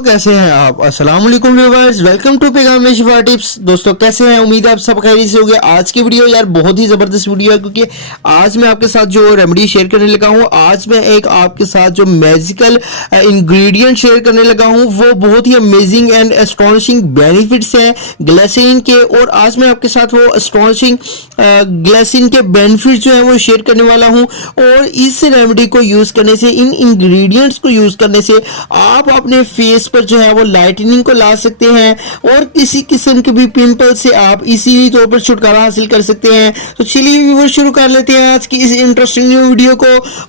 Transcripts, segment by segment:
कैसे हैं आप। अस्सलाम वालेकुम व्यूअर्स, वेलकम टू पैगाम में शिफा टिप्स। दोस्तों कैसे हैं, उम्मीद है आप सब खैरियत से होंगे। आज की वीडियो यार बहुत ही ज़बरदस्त वीडियो है, क्योंकि आज मैं आपके साथ जो रेमेडी शेयर करने लगा हूं, आज मैं एक आपके साथ जो मैजिकल इंग्रेडिएंट शेयर करने लगा हूं, वो बहुत ही अमेजिंग एंड एस्टोनिशिंग बेनिफिट्स हैं ग्लिसरीन के। और आज मैं आपके साथ वो एस्टोनिशिंग ग्लिसरीन के बेनिफिट्स जो है वो शेयर करने वाला हूँ। और इस रेमेडी को यूज़ करने से, इन इंग्रेडिएंट्स को यूज़ करने से आप अपने फेस पर जो है वो लाइटनिंग को ला सकते हैं और किसी किस्म के भी पिंपल से आप इसीली तौर पर छुटकारा हासिल कर सकते हैं। तो चलिए व्यूअर शुरू कर लेते हैं आज की इस इंटरेस्टिंग न्यू वीडियो को।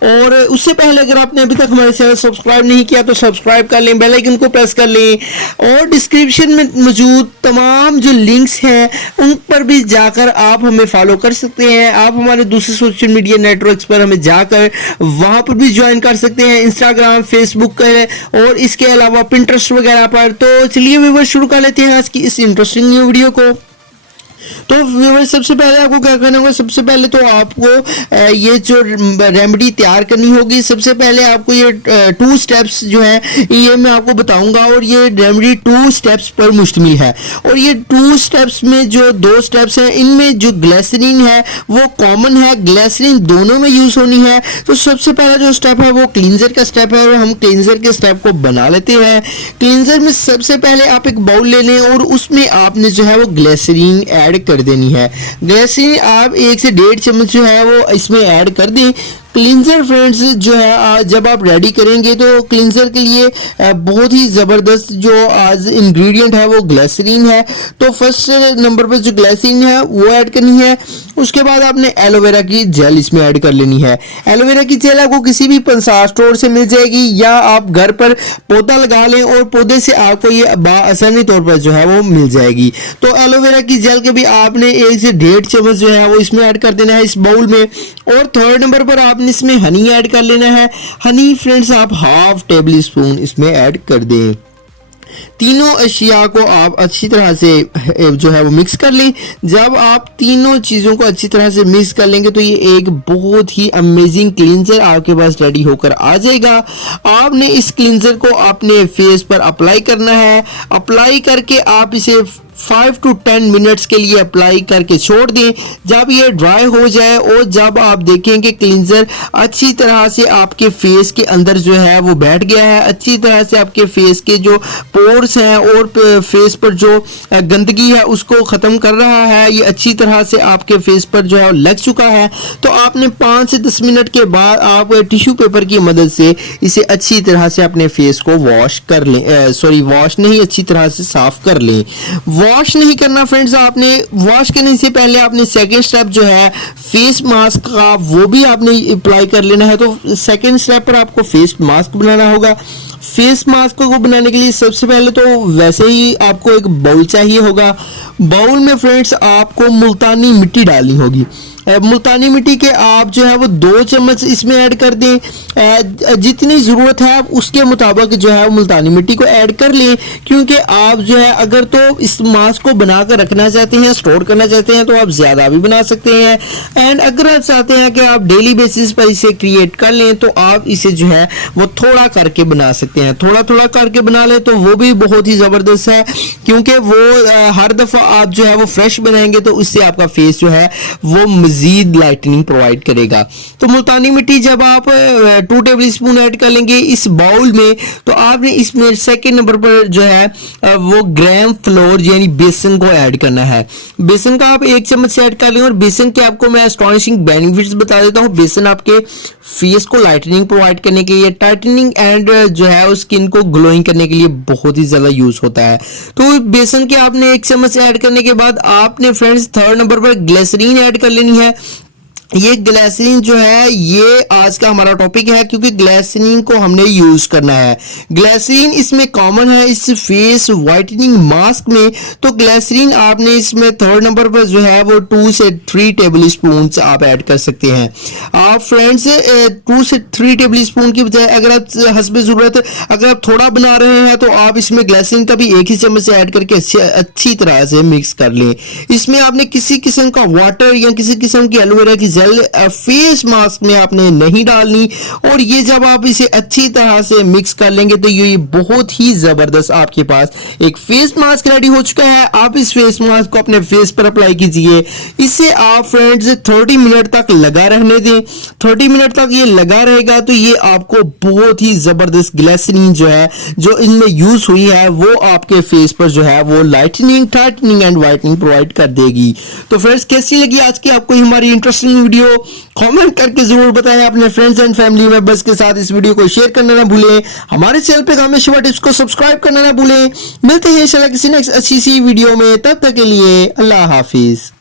और उससे पहले अगर आपने अभी तक हमारे चैनल सब्सक्राइब नहीं किया तो सब्सक्राइब कर लें, बेल आइकन को प्रेस कर लें और डिस्क्रिप्शन में मौजूद तमाम जो लिंक्स हैं उन पर भी जाकर आप हमें फॉलो कर सकते हैं। आप हमारे दूसरे सोशल मीडिया नेटवर्क्स पर हमें जाकर वहां पर भी ज्वाइन कर सकते हैं, इंस्टाग्राम, फेसबुक और इसके अलावा पिंटरेस्ट वगैरह पर। तो चलिए व्यूअर्स शुरू कर लेते हैं आज की इस इंटरेस्टिंग न्यू वीडियो को। तो व्यूअर्स सबसे पहले आपको क्या करना होगा, सबसे पहले तो आपको ये जो रेमेडी तैयार करनी होगी। सबसे पहले आपको ये 2 स्टेप्स जो है ये मैं आपको बताऊंगा, और ये रेमेडी 2 स्टेप्स पर मुश्तमिल है। और ये 2 स्टेप्स में जो 2 स्टेप्स हैं, इनमें जो ग्लिसरीन है वो कॉमन है, ग्लिसरीन दोनों में यूज होनी है। तो सबसे पहला जो स्टेप है वो क्लींजर का स्टेप है, और हम क्लींजर के स्टेप को बना लेते हैं। क्लींजर में सबसे पहले आप एक बाउल ले लें और उसमें आपने जो है वो ग्लिसरीन ऐड कर देनी है। ग्लिसरीन आप 1 से 1.5 चम्मच जो है वो इसमें ऐड कर दें। क्लींजर फ्रेंड्स जो है जब आप रेडी करेंगे तो क्लींजर के लिए बहुत ही ज़बरदस्त जो आज इंग्रेडिएंट है वो ग्लिसरीन है। तो फर्स्ट नंबर पर जो ग्लिसरीन है वो ऐड करनी है। उसके बाद आपने एलोवेरा की जेल इसमें ऐड कर लेनी है। एलोवेरा की जेल आपको किसी भी पंसार स्टोर से मिल जाएगी, या आप घर पर पौधा लगा लें और पौधे से आपको ये बाआसानी तौर पर जो है वो मिल जाएगी। तो एलोवेरा की जेल के भी आपने 1 से 1.5 चम्मच जो है वो इसमें ऐड कर देना है इस बाउल में। और थर्ड नंबर पर आप इसमें हनी ऐड कर लेना है। हनी फ्रेंड्स आप 1/2 टेबल स्पून इसमें ऐड कर दें। तीनों अशिया को आप अच्छी तरह से जो है वो मिक्स कर लें। जब आप तीनों चीज़ों को अच्छी तरह से मिक्स कर लेंगे तो ये एक बहुत ही अमेजिंग क्लींजर आपके पास रेडी होकर आ जाएगा। आपने इस क्लींजर को अपने फेस पर अप्लाई करना है। अप्लाई करके आप इसे 5 to 10 मिनट्स के लिए अप्लाई करके छोड़ दें। जब ये ड्राई हो जाए और जब आप देखें कि क्लींजर अच्छी तरह से आपके फेस के अंदर जो है वो बैठ गया है, अच्छी तरह से आपके फेस के जो पोर्स हैं और फेस पर जो गंदगी है उसको ख़त्म कर रहा है, ये अच्छी तरह से आपके फेस पर जो है लग चुका है, तो आपने 5 से 10 मिनट के बाद आप टिश्यू पेपर की मदद से इसे अच्छी तरह से अपने फेस को वॉश कर लें। वॉश नहीं, अच्छी तरह से साफ कर लें। वॉश नहीं करना फ्रेंड्स, आपने वॉश करने से पहले आपने सेकंड स्टेप जो है फेस मास्क का वो भी आपने अप्लाई कर लेना है। तो सेकंड स्टेप पर आपको फेस मास्क बनाना होगा। फेस मास्क को बनाने के लिए सबसे पहले तो वैसे ही आपको एक बाउल चाहिए होगा। बाउल में फ्रेंड्स आपको मुल्तानी मिट्टी डालनी होगी। मुल्तानी मिट्टी के आप जो है वो 2 चम्मच इसमें ऐड कर दें। जितनी ज़रूरत है आप उसके मुताबिक जो है वो मुल्तानी मिट्टी को ऐड कर लें, क्योंकि आप जो है अगर तो इस मास्क को बनाकर रखना चाहते हैं, स्टोर करना चाहते हैं, तो आप ज़्यादा भी बना सकते हैं। एंड अगर आप चाहते हैं कि आप डेली बेसिस पर इसे क्रिएट कर लें तो आप इसे जो है वो थोड़ा करके बना सकते हैं। थोड़ा थोड़ा करके बना लें तो वो भी बहुत ही ज़बरदस्त है, क्योंकि वो हर दफ़ा आप जो है वो फ्रेश बनाएंगे तो उससे आपका फेस जो है वो मजीद लाइटनिंग प्रोवाइड करेगा। तो मुल्तानी मिट्टी जब आप 2 टेबल स्पून ऐड कर लेंगे इस बाउल में, तो आपने इसमें सेकंड नंबर पर जो है वो ग्राम फ्लोर यानी बेसन को ऐड करना है। बेसन का आप 1 चम्मच ऐड कर लें। और बेसन के आपको मैं एस्टोनिशिंग बेनिफिट्स बता देता हूँ। बेसन आपके फेस को लाइटनिंग प्रोवाइड करने के लिए, टाइटनिंग एंड जो है स्किन को ग्लोइंग करने के लिए बहुत ही ज्यादा यूज होता है। तो बेसन के आपने 1 चम्मच ऐड करने के बाद आपने फ्रेंड्स थर्ड नंबर पर ग्लिसरीन ऐड कर लेनी है। ये ग्लिसरीन जो है ये आज का हमारा टॉपिक है, क्योंकि ग्लिसरीन को हमने यूज करना है। ग्लिसरीन इसमें कॉमन है इस फेस वाइटनिंग मास्क में। तो ग्लिसरीन आपने इसमें थर्ड नंबर पर जो है वो 2 से 3 टेबल स्पून आप ऐड कर सकते हैं। आप फ्रेंड्स 2 से 3 टेबल स्पून की बजाय अगर आप हस्बे ज़रूरत अगर आप थोड़ा बना रहे हैं तो आप इसमें ग्लिसरीन का भी 1 ही चम्मच ऐड करके अच्छी तरह से मिक्स कर लें। इसमें आपने किसी किस्म का वाटर या किसी किस्म की एलोवेरा की जेल फेस मास्क में आपने नहीं डालनी, और ये जब आप इसे अच्छी तरह से मिक्स कर लेंगे तो ये बहुत ही जबरदस्त आपके पास एक फेस मास्क रेडी हो चुका है। आप इस फेस मास्क को अपने फेस पर अप्लाई कीजिए। इसे आप फ्रेंड्स 30 मिनट तक लगा रहने दें। 30 मिनट तक ये लगा रहेगा तो ये आपको बहुत ही जबरदस्त ग्लिसरीन जो है जो इनमें यूज हुई है वो आपके फेस पर जो है वो lightning, tightening and whitening provide कर देगी। तो फ्रेंड्स कैसी लगी आज की आपको हमारी इंटरेस्टिंग वीडियो, कमेंट करके जरूर बताएं। अपने फ्रेंड्स एंड फैमिली मेंबर्स के साथ इस वीडियो को शेयर करना ना भूलें। हमारे चैनल पे गामेश शिवा टिप्स को सब्सक्राइब करना ना भूलें। मिलते हैं इंशाल्लाह किसी नेक्स्ट अच्छी सी वीडियो में, तब तक के लिए अल्लाह हाफिज।